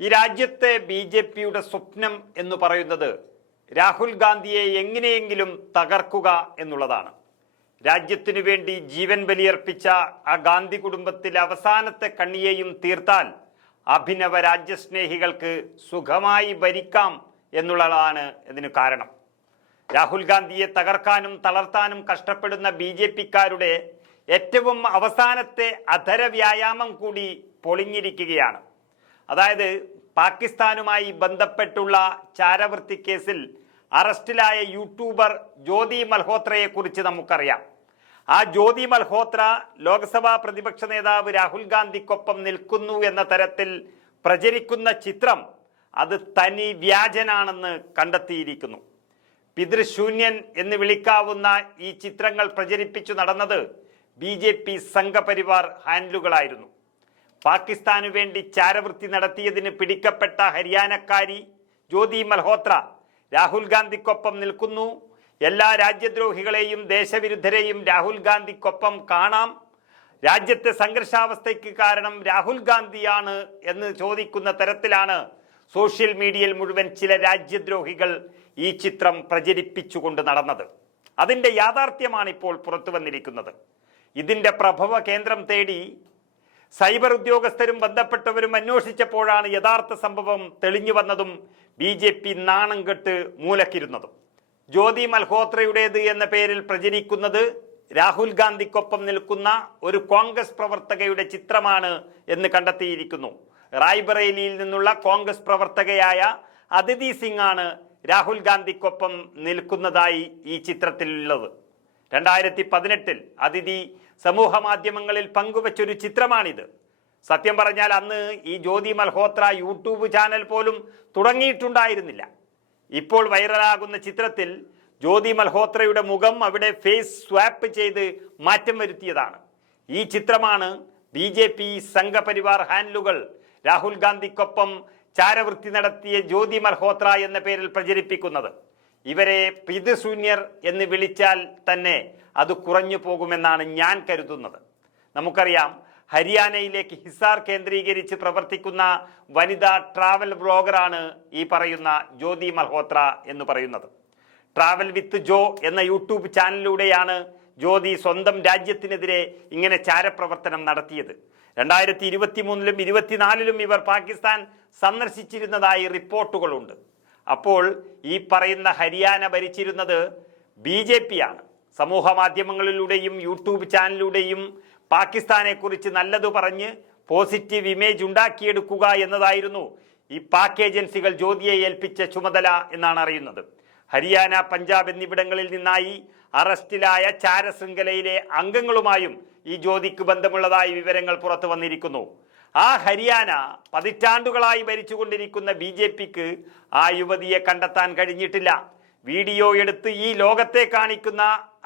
ഈ രാജ്യത്തെ ബി.ജെ.പിയുടെ സ്വപ്നം എന്ന് പറയുന്നത് രാഹുൽ ഗാന്ധിയെ എങ്ങനെയെങ്കിലും തകർക്കുക എന്നുള്ളതാണ്. രാജ്യത്തിനു വേണ്ടി ജീവൻ ബലിയർപ്പിച്ച ആ ഗാന്ധി കുടുംബത്തിലെ അവസാനത്തെ കണ്ണിയെയും തീർത്താൽ അഭിനവ രാജ്യസ്നേഹികൾക്ക് സുഖമായി ഭരിക്കാം എന്നുള്ളതാണ് ഇതിന് കാരണം. രാഹുൽ ഗാന്ധിയെ തകർക്കാനും തളർത്താനും കഷ്ടപ്പെടുന്ന ബി.ജെ.പിക്കാരുടെ ഏറ്റവും അവസാനത്തെ അധര വ്യായാമം കൂടി പൊളിഞ്ഞിരിക്കുകയാണ്. അതായത് പാകിസ്ഥാനുമായി ബന്ധപ്പെട്ടുള്ള ചാരവൃത്തി കേസിൽ അറസ്റ്റിലായ യൂട്യൂബർ ജ്യോതി മൽഹോത്രയെ കുറിച്ച് നമുക്കറിയാം. ആ ജ്യോതി മൽഹോത്ര ലോക്സഭാ പ്രതിപക്ഷ നേതാവ് രാഹുൽ ഗാന്ധിക്കൊപ്പം നിൽക്കുന്നു എന്ന തരത്തിൽ പ്രചരിക്കുന്ന ചിത്രം അത് തനി വ്യാജനാണെന്ന് കണ്ടെത്തിയിരിക്കുന്നു. പിതൃശൂന്യൻ എന്ന് വിളിക്കാവുന്ന ഈ ചിത്രങ്ങൾ പ്രചരിപ്പിച്ചു നടന്നത് ബി.ജെ.പി സംഘപരിവാർ ഹാൻഡിലുകളായിരുന്നു. പാകിസ്ഥാനു വേണ്ടി ചാരവൃത്തി നടത്തിയതിന് പിടിക്കപ്പെട്ട ഹരിയാനക്കാരി ജ്യോതി മൽഹോത്ര രാഹുൽ ഗാന്ധിക്കൊപ്പം നിൽക്കുന്നു. എല്ലാ രാജ്യദ്രോഹികളെയും ദേശവിരുദ്ധരെയും രാഹുൽ ഗാന്ധിക്കൊപ്പം കാണാം. രാജ്യത്തെ സംഘർഷാവസ്ഥയ്ക്ക് കാരണം രാഹുൽ ഗാന്ധിയാണ് എന്ന് ചോദിക്കുന്ന തരത്തിലാണ് സോഷ്യൽ മീഡിയയിൽ മുഴുവൻ ചില രാജ്യദ്രോഹികൾ ഈ ചിത്രം പ്രചരിപ്പിച്ചുകൊണ്ട് നടന്നത്. അതിൻ്റെ യാഥാർത്ഥ്യമാണ് ഇപ്പോൾ പുറത്തു വന്നിരിക്കുന്നത്. ഇതിൻ്റെ പ്രഭവ കേന്ദ്രം തേടി സൈബർ ഉദ്യോഗസ്ഥരും ബന്ധപ്പെട്ടവരും അന്വേഷിച്ചപ്പോഴാണ് യഥാർത്ഥ സംഭവം തെളിഞ്ഞു വന്നതും ബി.ജെ.പി നാണം കെട്ട് മൂലക്കിരുന്നതും. ജ്യോതി മൽഹോത്രയുടേത് എന്ന പേരിൽ പ്രചരിക്കുന്നത് രാഹുൽ ഗാന്ധിക്കൊപ്പം നിൽക്കുന്ന ഒരു കോൺഗ്രസ് പ്രവർത്തകയുടെ ചിത്രമാണ് എന്ന് കണ്ടെത്തിയിരിക്കുന്നു. റായ്ബറേലിയിൽ നിന്നുള്ള കോൺഗ്രസ് പ്രവർത്തകയായ അദിതി സിംഗ് ആണ് രാഹുൽ ഗാന്ധിക്കൊപ്പം നിൽക്കുന്നതായി ഈ ചിത്രത്തിലുള്ളത്. 2018 അദിതി സമൂഹ മാധ്യമങ്ങളിൽ പങ്കുവച്ചൊരു ചിത്രമാണിത്. സത്യം പറഞ്ഞാൽ അന്ന് ഈ ജ്യോതി മൽഹോത്ര യൂട്യൂബ് ചാനൽ പോലും തുടങ്ങിയിട്ടുണ്ടായിരുന്നില്ല. ഇപ്പോൾ വൈറലാകുന്ന ചിത്രത്തിൽ ജ്യോതി മൽഹോത്രയുടെ മുഖം അവിടെ ഫേസ് സ്വാപ്പ് ചെയ്ത് മാറ്റം വരുത്തിയതാണ്. ഈ ചിത്രമാണ് ബി.ജെ.പി സംഘപരിവാർ ഹാൻഡിലുകൾ രാഹുൽ ഗാന്ധിക്കൊപ്പം ചാരവൃത്തി നടത്തിയ ജ്യോതി മൽഹോത്ര എന്ന പേരിൽ പ്രചരിപ്പിക്കുന്നത്. ഇവരെ പിതൃശൂന്യർ എന്ന് വിളിച്ചാൽ തന്നെ അത് കുറഞ്ഞു പോകുമെന്നാണ് ഞാൻ കരുതുന്നത്. നമുക്കറിയാം, ഹരിയാനയിലേക്ക് ഹിസാർ കേന്ദ്രീകരിച്ച് പ്രവർത്തിക്കുന്ന വനിതാ ട്രാവൽ ബ്ലോഗറാണ് ഈ പറയുന്ന ജ്യോതി മൽഹോത്ര എന്ന് പറയുന്നത്. ട്രാവൽ വിത്ത് ജോ എന്ന യൂട്യൂബ് ചാനലിലൂടെയാണ് ജ്യോതി സ്വന്തം രാജ്യത്തിനെതിരെ ഇങ്ങനെ ചാരപ്രവർത്തനം നടത്തിയത്. 2023-ലും 2024-ലും ഇവർ പാകിസ്ഥാൻ സന്ദർശിച്ചിരുന്നതായി റിപ്പോർട്ടുകളുണ്ട്. അപ്പോൾ ഈ പറയുന്ന ഹരിയാന ഭരിച്ചിരുന്നത് ബി.ജെ.പി ആണ്. സമൂഹ മാധ്യമങ്ങളിലൂടെയും യൂട്യൂബ് ചാനലിലൂടെയും പാകിസ്ഥാനെ കുറിച്ച് നല്ലത് പറഞ്ഞ് പോസിറ്റീവ് ഇമേജ് ഉണ്ടാക്കിയെടുക്കുക എന്നതായിരുന്നു ഈ പാക് ഏജൻസികൾ ജ്യോതിയെ ഏൽപ്പിച്ച ചുമതല എന്നാണ് അറിയുന്നത്. ഹരിയാന, പഞ്ചാബ് എന്നിവിടങ്ങളിൽ നിന്നായി അറസ്റ്റിലായ ചാരശൃംഖലയിലെ അംഗങ്ങളുമായും ഈ ജ്യോതിക്ക് ബന്ധമുള്ളതായി വിവരങ്ങൾ പുറത്തു വന്നിരിക്കുന്നു. ആ ഹരിയാന പതിറ്റാണ്ടുകളായി ഭരിച്ചുകൊണ്ടിരിക്കുന്ന ബി.ജെ.പിക്ക് ആ യുവതിയെ കണ്ടെത്താൻ കഴിഞ്ഞിട്ടില്ല. വീഡിയോ എടുത്ത് ഈ ലോകത്തെ കാണിക്കുന്ന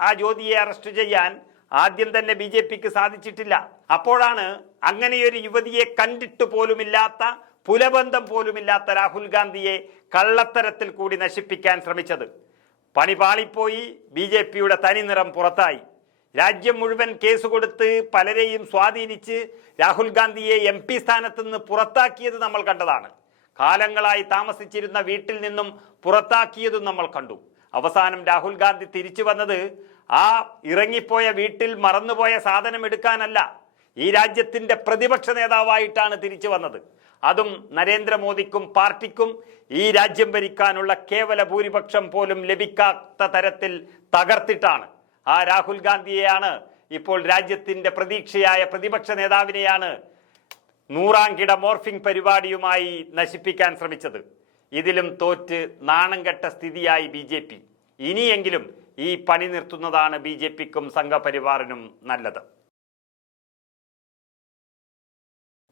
ആ ജ്യോതിയെ അറസ്റ്റ് ചെയ്യാൻ ആദ്യം തന്നെ ബി.ജെ.പിക്ക് സാധിച്ചിട്ടില്ല. അപ്പോഴാണ് അങ്ങനെയൊരു യുവതിയെ കണ്ടിട്ട് പോലുമില്ലാത്ത, പുലബന്ധം പോലുമില്ലാത്ത രാഹുൽ ഗാന്ധിയെ കള്ളത്തരത്തിൽ കൂടി നശിപ്പിക്കാൻ ശ്രമിച്ചത്. പണി പാളിപ്പോയി. ബി.ജെ.പിയുടെ തനിനിറം പുറത്തായി. രാജ്യം മുഴുവൻ കേസ് കൊടുത്ത് പലരെയും സ്വാധീനിച്ച് രാഹുൽ ഗാന്ധിയെ MP സ്ഥാനത്ത് നിന്ന് പുറത്താക്കിയത് നമ്മൾ കണ്ടതാണ്. കാലങ്ങളായി താമസിച്ചിരുന്ന വീട്ടിൽ നിന്നും പുറത്താക്കിയതും നമ്മൾ കണ്ടു. അവസാനം രാഹുൽ ഗാന്ധി തിരിച്ചു വന്നത് ആ ഇറങ്ങിപ്പോയ വീട്ടിൽ മറന്നുപോയ സാധനം എടുക്കാനല്ല, ഈ രാജ്യത്തിൻ്റെ പ്രതിപക്ഷ നേതാവായിട്ടാണ് തിരിച്ചു വന്നത്. അതും നരേന്ദ്രമോദിക്കും പാർട്ടിക്കും ഈ രാജ്യം ഭരിക്കാനുള്ള കേവല ഭൂരിപക്ഷം പോലും ലഭിക്കാത്ത തരത്തിൽ തകർത്തിട്ടാണ്. ആ രാഹുൽ ഗാന്ധിയെയാണ് ഇപ്പോൾ രാജ്യത്തിൻ്റെ പ്രതീക്ഷയായ പ്രതിപക്ഷ നേതാവിനെയാണ് നൂറാംകിട മോർഫിംഗ് പരിപാടിയുമായി നശിപ്പിക്കാൻ ശ്രമിച്ചത്. ഇതിലും തോറ്റ് നാണം കെട്ട സ്ഥിതിയായി ബി.ജെ.പി. ഇനിയെങ്കിലും ഈ പണി നിർത്തുന്നതാണ് ബി.ജെ.പിക്കും സംഘപരിവാറിനും നല്ലത്.